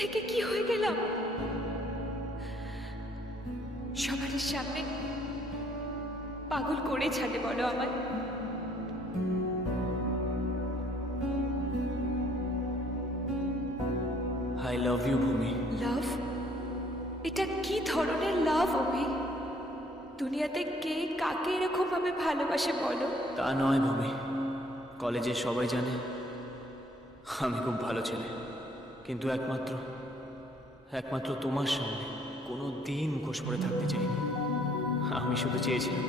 থেকে কি হয়ে গেলাম? সবার সামনে পাগল করে ছাড়ে বলো আমায়। আই লাভ ইউ ভূমি। লাভ? এটা কি ধরনের লাভ অভি? দুনিয়াতে কে কাকে এরকম ভাবে ভালোবাসে বলো? তা নয় ভূমি, কলেজে সবাই জানে আমি খুব ভালো ছেলে, কিন্তু একমাত্র তোমার সামনে কোনো দিন মুখোশ পরে থাকতে চাইনি। আমি শুধু চেয়েছিলাম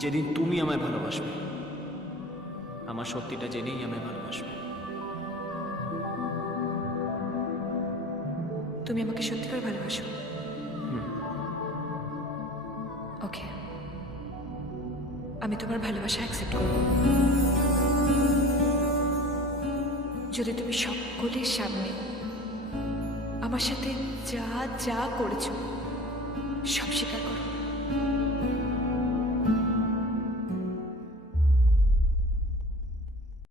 যেদিন তুমি আমায় ভালোবাসবে, আমার সত্যিটা জেনেই আমায় ভালোবাসবে। তুমি আমাকে সত্যিকার ভালোবাসো? ওকে, আমি তোমার ভালোবাসা অ্যাকসেপ্ট করব যদি তুমি সকলের সামনে আমার সাথে যা যা করেছো সব স্বীকার করো।